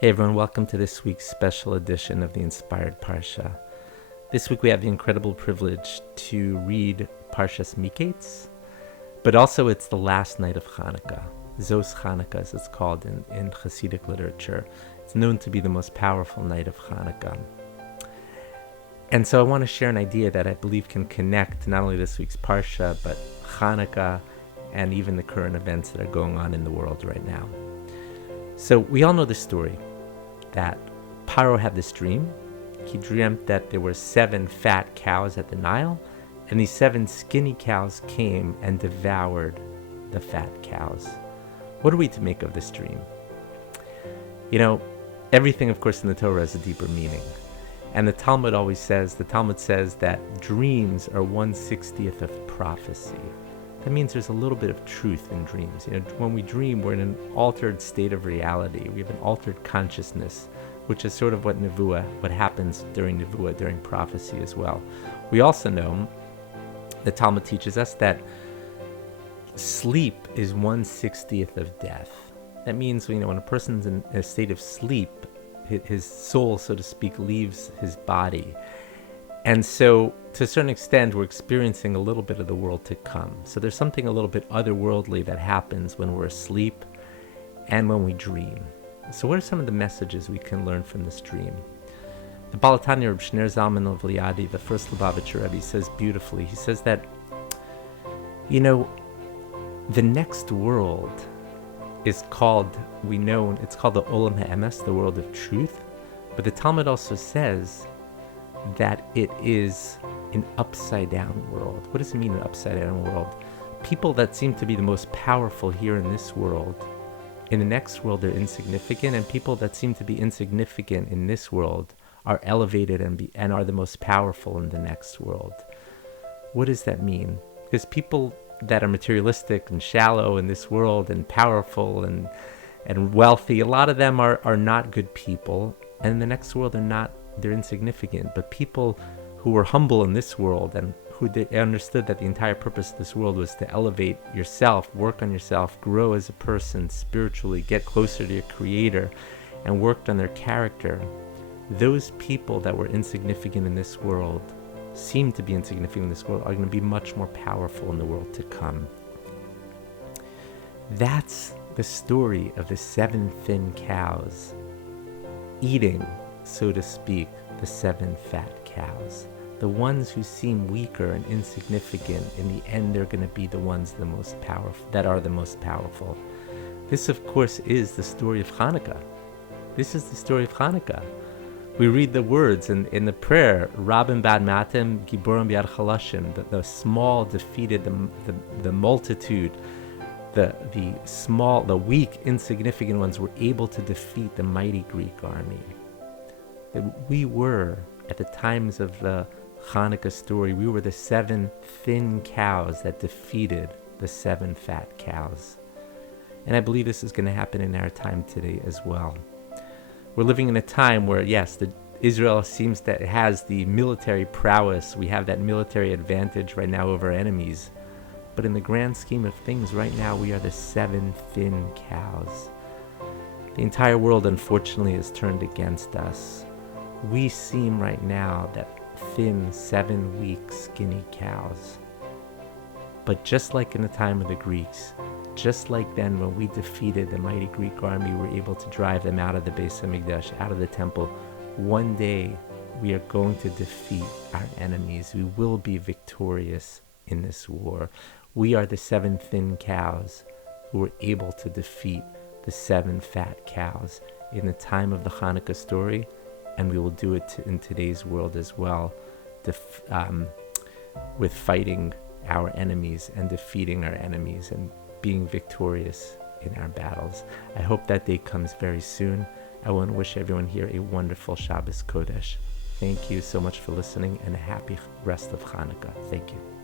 Hey everyone, welcome to this week's special edition of the Inspired Parsha. This week we have the incredible privilege to read Parshas Mikeitz, but also it's the last night of Hanukkah. Zos Hanukkah, as it's called in Hasidic literature. It's known to be the most powerful night of Hanukkah. And so I want to share an idea that I believe can connect not only this week's Parsha, but Hanukkah and even the current events that are going on in the world right now. So we all know the story that Paro had this dream. He dreamt that there were 7 fat cows at the Nile, and these 7 skinny cows came and devoured the fat cows. What are we to make of this dream? You know, everything, of course, in the Torah has a deeper meaning. And the Talmud says that dreams are 1/60th of prophecy. That means there's a little bit of truth in dreams. You know, when we dream, we're in an altered state of reality. We have an altered consciousness, which is sort of what happens during Nevuah, during prophecy as well. We also know, the Talmud teaches us that sleep is 1/60th of death. That means, you know, when a person's in a state of sleep, his soul, so to speak, leaves his body. And so, to a certain extent, we're experiencing a little bit of the world to come. So there's something a little bit otherworldly that happens when we're asleep and when we dream. So what are some of the messages we can learn from this dream? The Baal HaTanya, Reb Shner Zalman of Liadi, the first Lubavitcher Rebbe, says beautifully, he says that, you know, the next world is called, it's called the Olam HaEmes, the world of truth. But the Talmud also says that it is an upside-down world. What does it mean, an upside-down world? People that seem to be the most powerful here in this world, in the next world they're insignificant, and people that seem to be insignificant in this world are elevated and are the most powerful in the next world. What does that mean? Because people that are materialistic and shallow in this world and powerful and wealthy, a lot of them are not good people, and in the next world they're insignificant. But people who were humble in this world and who understood that the entire purpose of this world was to elevate yourself, work on yourself, grow as a person spiritually, get closer to your Creator, and worked on their character, those people that were insignificant in this world, seem to be insignificant in this world, are going to be much more powerful in the world to come. That's the story of the 7 thin cows eating, so to speak, the 7 fat cows. The ones who seem weaker and insignificant, in the end, they're going to be the ones the most powerful. This, of course, is the story of Hanukkah. This is the story of Hanukkah. We read the words in the prayer, Rabim Bad Matim, Giborim Biad Chalashim, the small defeated the multitude, the weak, insignificant ones were able to defeat the mighty Greek army. That we were, at the times of the Hanukkah story, we were the 7 thin cows that defeated the 7 fat cows. And I believe this is going to happen in our time today as well. We're living in a time where, yes, Israel seems that it has the military prowess. We have that military advantage right now over enemies. But in the grand scheme of things, right now, we are the 7 thin cows. The entire world, unfortunately, has turned against us. We seem right now that thin, 7 weak, skinny cows. But just like in the time of the Greeks, just like then when we defeated the mighty Greek army, we were able to drive them out of the Beis Hamikdash, out of the temple. One day we are going to defeat our enemies. We will be victorious in this war. We are the 7 thin cows who were able to defeat the 7 fat cows in the time of the Hanukkah story, and we will do it in today's world as well, with fighting our enemies and defeating our enemies and being victorious in our battles. I hope that day comes very soon. I want to wish everyone here a wonderful Shabbos Kodesh. Thank you so much for listening, and a happy rest of Hanukkah. Thank you.